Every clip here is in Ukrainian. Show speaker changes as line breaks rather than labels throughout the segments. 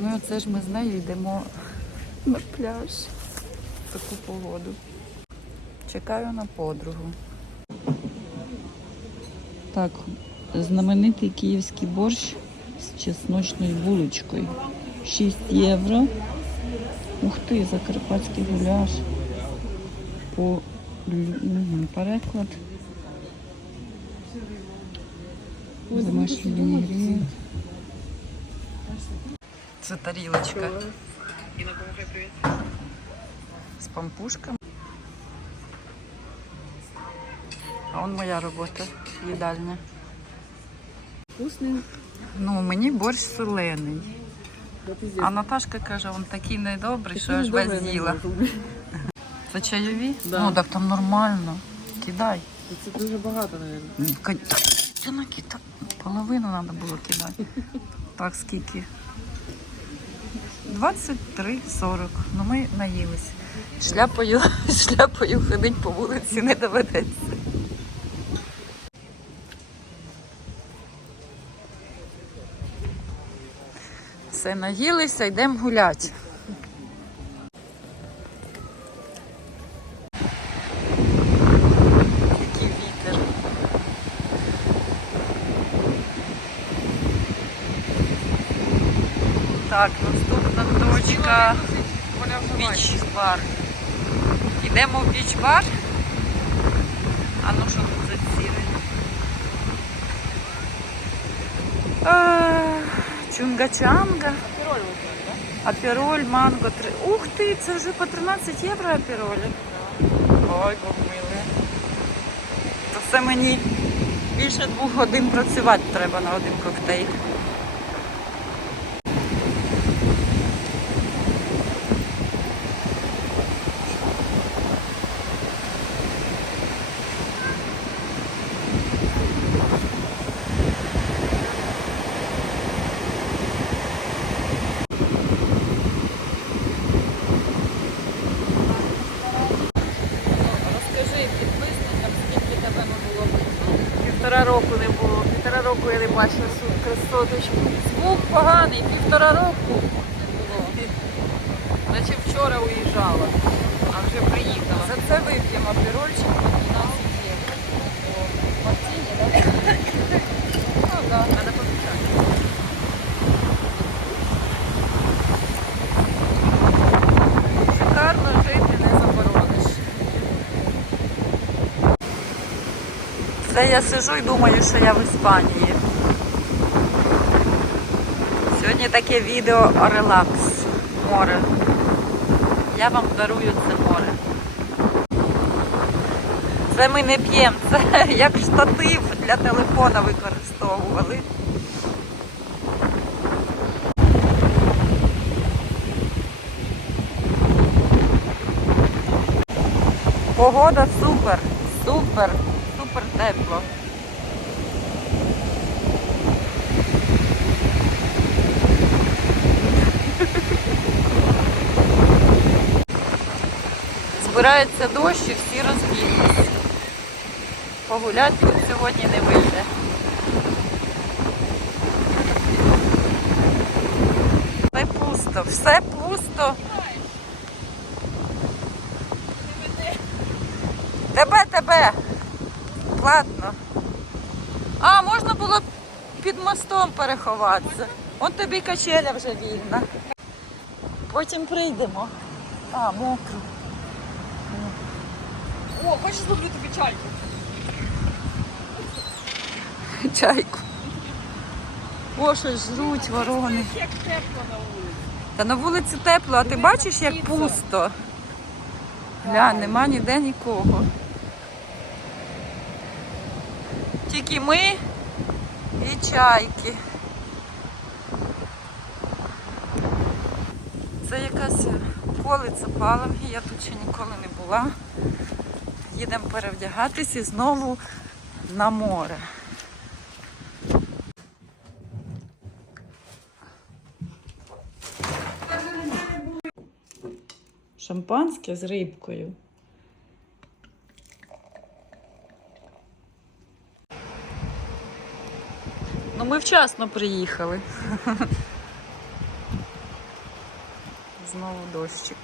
Ну і оце ж ми з нею йдемо на пляж в таку погоду. Чекаю на подругу. Так, знаменитий київський борщ з чесночною булочкою. 6 євро. Ух ти, закарпатський гуляш. По переклад. Домашній вінігрет. Це тарілочка. З пампушками. А он моя робота, їдальня.
Вкусний.
Ну, мені борщ солений. А Наташка каже, він такий недобрий, що аж весь з'їла. Це чайові?
Да.
Ну, так там нормально. Кидай.
Це дуже багато, мабуть.
Половину треба було кидати. Так, скільки? 23,40. Ну ми наїлись. Шляпою, шляпою ходить по вулиці не доведеться. Все, наїлися, йдемо гуляти. Так, наступна точка біч-бар. Йдемо в біч-бар. А ну що тут за ціни? Чунга-чанга. Апероль, манго. три- Ух ти, це вже по 13 євро аперолі. Ой, Бог милий. То це мені більше двох годин працювати треба на один коктейль. Розкажи підписникам, скільки тебе не було видно.
Не було. Півтора року я не бачила красоточку. Звук поганий, півтора року не було. Наче вчора уїжджала, а вже приїхала. За це вип'ємо пірольчик і нам є. Мартіні, так? Ну так, треба помічати. Шикарно жити не заборониш.
Це я сижу і думаю, що я в Іспанії. Сьогодні таке відео релакс. Море. Я вам дарую це море. Це ми не п'ємо, це як штатив для телефона використовували. Погода супер, супер, супер тепло. Збирається дощ і всі розбіглись. Погуляти тут сьогодні не вийде. Все пусто, все пусто. Тебе, тебе. Ладно. А, можна було б під мостом переховатися. Вон тобі качеля вже вільна. Потім прийдемо. А, мокро.
О, хочеш зроблю тобі чайку?
Чайку. О, щось жруть ворони.
Як тепло на вулиці.
Та на вулиці тепло, а ти бачиш, як пусто. Глянь, нема ніде нікого. Тільки ми і чайки. Це якась околиця Палаги, я тут ще ніколи не була. Їдемо перевдягатись і знову на море. Шампанське з рибкою. Ну, ми вчасно приїхали. знову дощик.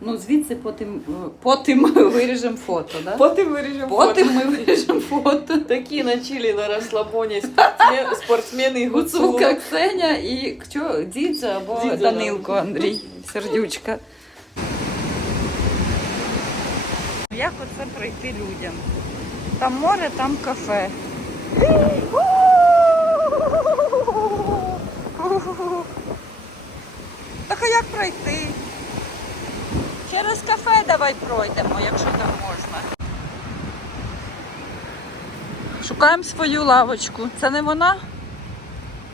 Ну, звідси потім, потім виріжемо фото, да?
Потім виріжемо
Потім ми виріжемо фото.
Такі на чилі на розслабоні спортсмен, спортсмени
Гуцулка Ксеня і що, Дідза або
Дідза,
Данилко Андрій, сердючка. Як оце пройти людям? Там море, там кафе. Так а як пройти? Через кафе давай пройдемо, якщо там можна. Шукаємо свою лавочку. Це не вона?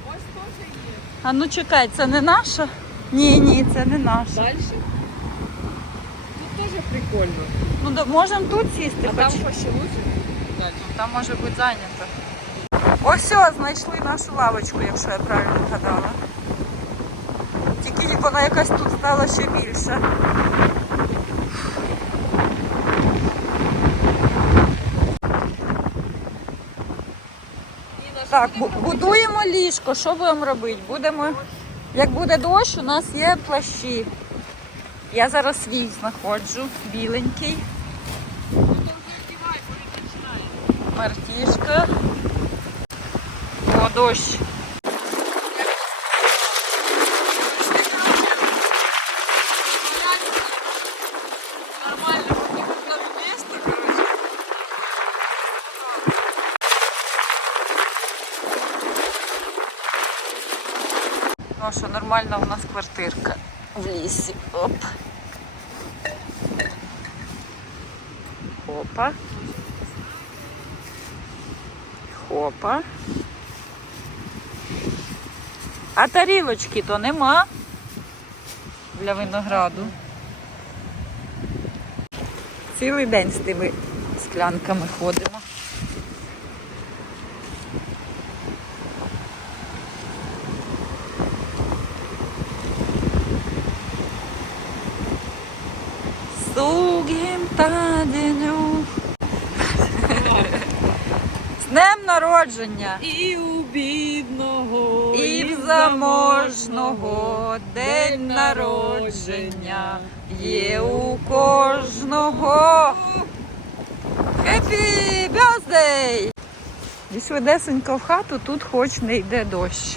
Ось теж є.
А ну чекай, це не наша? Ні, ні, це не наша.
Далі. Тут теж прикольно.
Ну да, можемо тут сісти.
А там хоч ще лучше.
Там може бути зайнято. Ось знайшли нашу лавочку, якщо я правильно згадала. Тільки вона якась тут стала ще більша. Так, будуємо ліжко. Що будемо робити? Будемо. Як буде дощ, у нас є плащі. Я зараз свій знаходжу, біленький.
робити? Вдівай, бо він починає.
Мартішка. О, дощ.
Нормально, вот на место, короче.
Ну що, нормальна у нас квартирка в лісі. Оп. Хопа. Хопа. А тарілочки то нема для винограду. Цілий день з тими склянками ходимо. Сугім та деню. З днем народження!
І у бідного,
І в заможного день народження є у кожного. Happy birthday! І швидесенько в хату, тут хоч не йде дощ.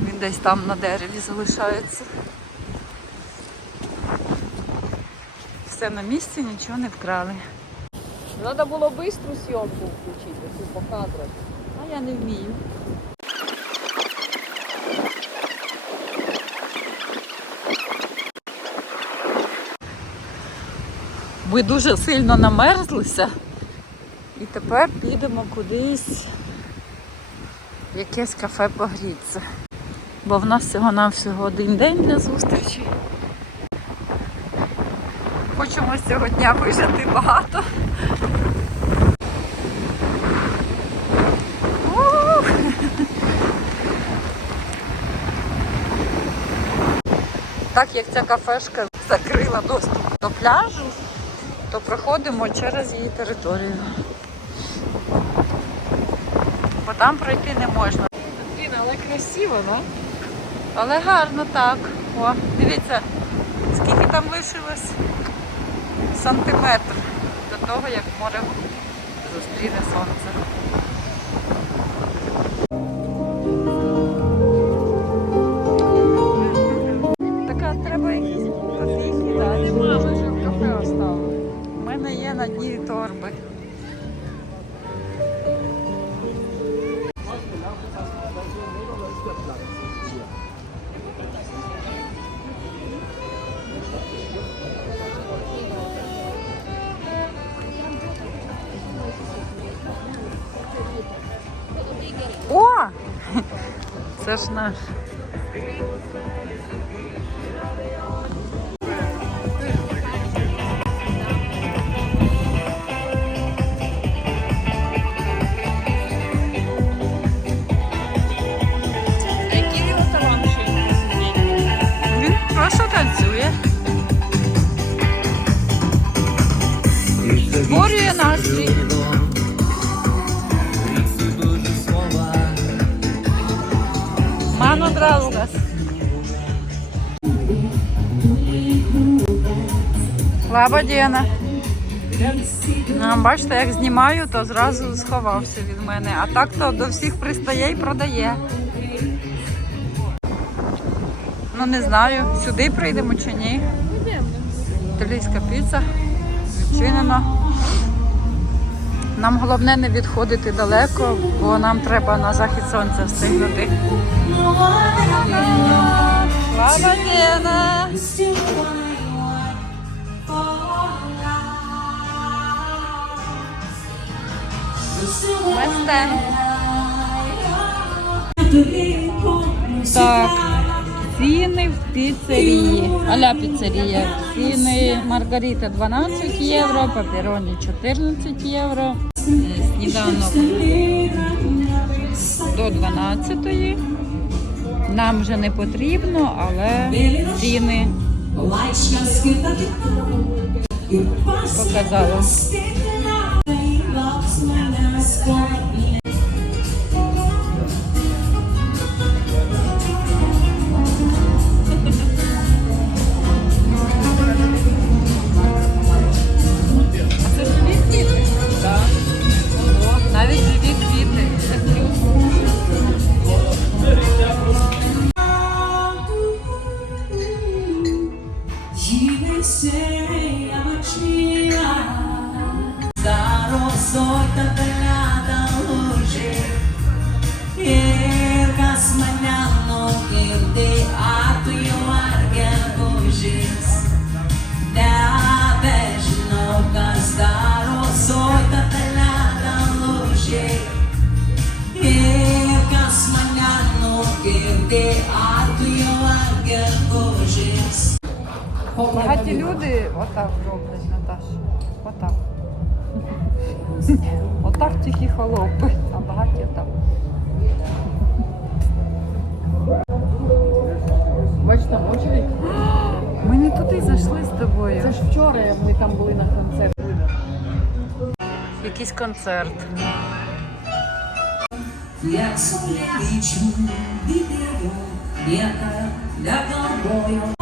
Він десь там на дереві залишається. Все на місці, нічого не вкрали.
Треба було бистру зйомку включити, цю по кадрах.
А я не вмію. Ми дуже сильно намерзлися і тепер підемо кудись в якесь кафе погрітися. Бо в нас всього-навсього один день для зустрічі. Хочемо дня вижити багато. Ух! Так як ця кафешка закрила доступ до пляжу, то проходимо через її територію. Бо там пройти не можна.
Блін, але красиво, да?
Але гарно так. О, дивіться, скільки там лишилось сантиметр до того, як море зустріне сонце. Треба якісь.
Нема, ми вже в кафе оставили.
У мене є на дні торби. О! Це ж наш. Слава Діана. А, бачите, як знімаю, то зразу сховався від мене. А так то до всіх пристає і продає. Ну не знаю, сюди прийдемо чи ні. Італійська піца. Відчинена. Нам головне не відходити далеко, бо нам треба на захід сонця встигнути. Слава Вестен. Так, ціни в піцерії. Аля піцерія. Ціни Маргарита 12 євро, папероні 14 євро, сніданок до 12. Нам вже не потрібно, але ціни показала. Люди отак роблять, Наташ. Отак. Отак тільки холопи, а багаті отак.
Бачите, там очередь.
Ми не туди зайшли з тобою.
Це ж вчора ми там були на концерті.
Якийсь концерт.
Як сонячну вітрю, яка для тобою.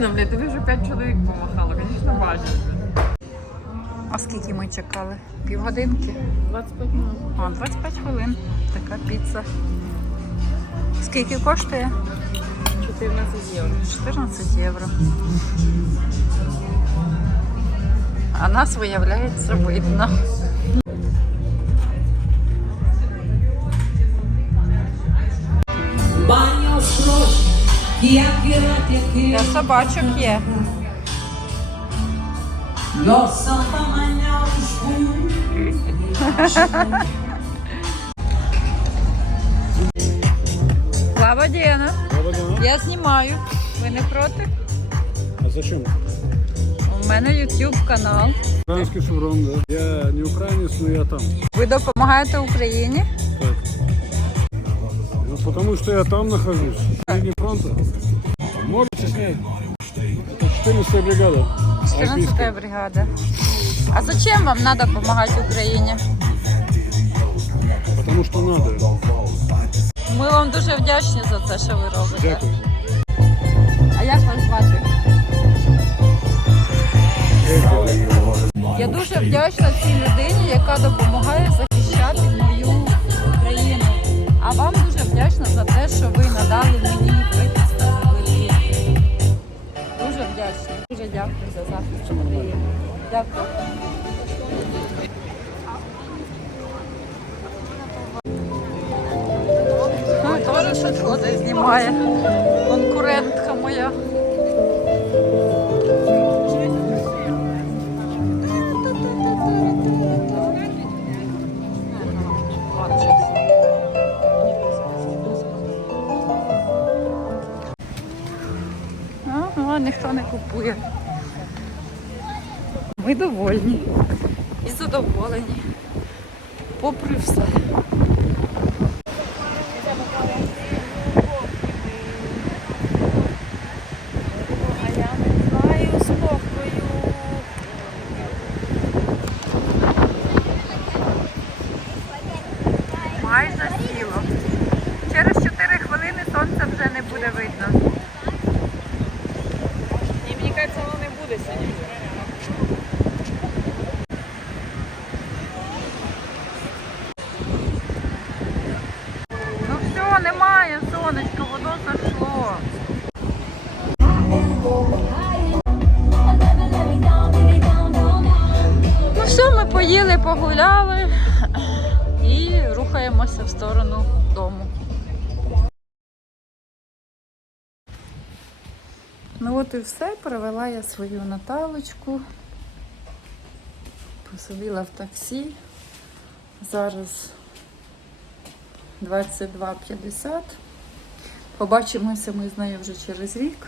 Ніна, блядь, тобі вже п'ять чоловік помахало, звісно, бачиш.
А скільки ми чекали? Півгодинки?
25 минут.
А, 25 хвилин. Така піца. Скільки коштує?
14 євро.
14 євро. А нас, виявляється, видно.
Баньо строж, як який
Для собачок є. Слава Діана. Я знімаю. Ви не проти?
А зачем?
У мене YouTube канал.
Украинский шеврон, да. Я не украинец, но я там.
Ви допомагаєте Україні?
Так. Ну, потому что я там нахожусь, в линии фронта. Можете снять? Это 14 бригада.
14
Альпийская.
бригада. А зачем вам треба допомагати Україні?
Потому что надо.
Ми вам дуже вдячні за те, що ви робите.
Дякую.
А як вас звати? Я дуже вдячна цій людині, яка допомагає захищати мою країну. А вам дуже вдячна за те, що ви надали за захист, що надає. Дякую. Теж знімає. Конкурентка моя. Ну, ніхто не купує. Ми довольні і задоволені. Попри все. Все, провела я свою Наталочку, посадила в таксі. Зараз 22.50. Побачимося ми з нею вже через рік.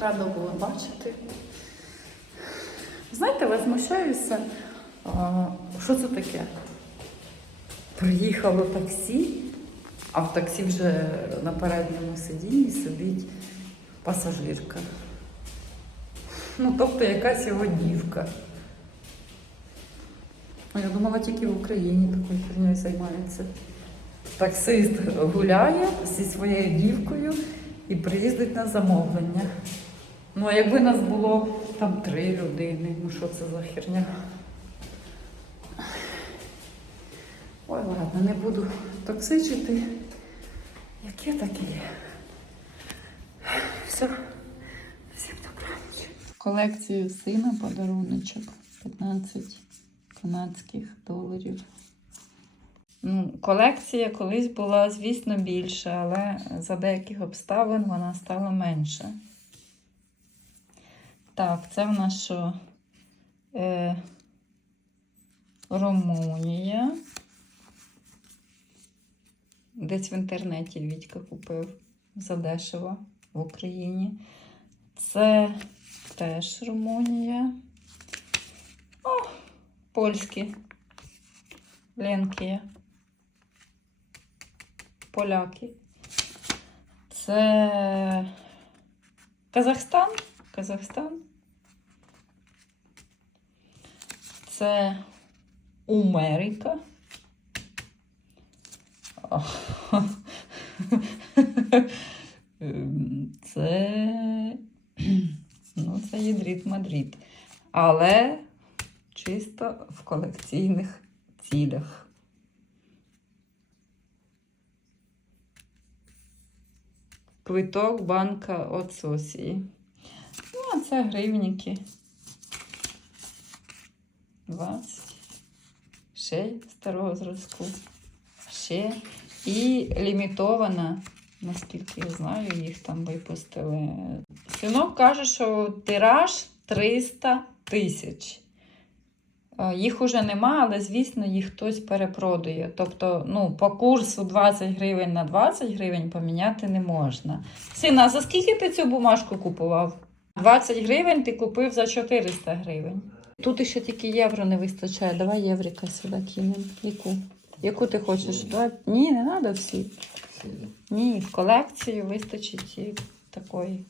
Рада була бачити. Знаєте, возмущаюся. Що це таке? Приїхало таксі, а в таксі вже на передньому сидінні сидить пасажирка. Ну, тобто якась його дівка. А я думала, тільки в Україні такою хернею займається. Таксист гуляє зі своєю дівкою і приїздить на замовлення. Ну, а якби нас було там три людини, ну що це за херня? Ой, ладно, не буду токсичити. Яке таке є. Все. Всім добраніч. Колекцію сина подаруночок 15 канадських доларів. Ну, колекція колись була, звісно, більша, але за деяких обставин вона стала менше. Так, це в нас що? Е, Румунія. Десь в інтернеті Вітька купив задешево в Україні. Це теж Румунія. О, польські. Ленкія. Поляки. Це Казахстан. Казахстан. Це Америка. Ем, Це, ну, це Єдріт Мадрид. Але чисто в колекційних цілях. Квиток банка от Сосії. Ну, а це гривніки. 20. Ще старого зразку. Ще. І лімітована, наскільки я знаю, їх там випустили. Синок каже, що тираж 300 тисяч. Е, Їх уже нема, але звісно, їх хтось перепродує. Тобто, ну, по курсу 20 гривень на 20 гривень поміняти не можна. Сина, за скільки ти цю бумажку купував? 20 гривень ти купив за 400 гривень. Тут ще тільки євро не вистачає. Давай єврика сюди кинемо. Яку? Яку ти хочеш? Ні, не треба всі. Ні, в колекцію вистачить і такої.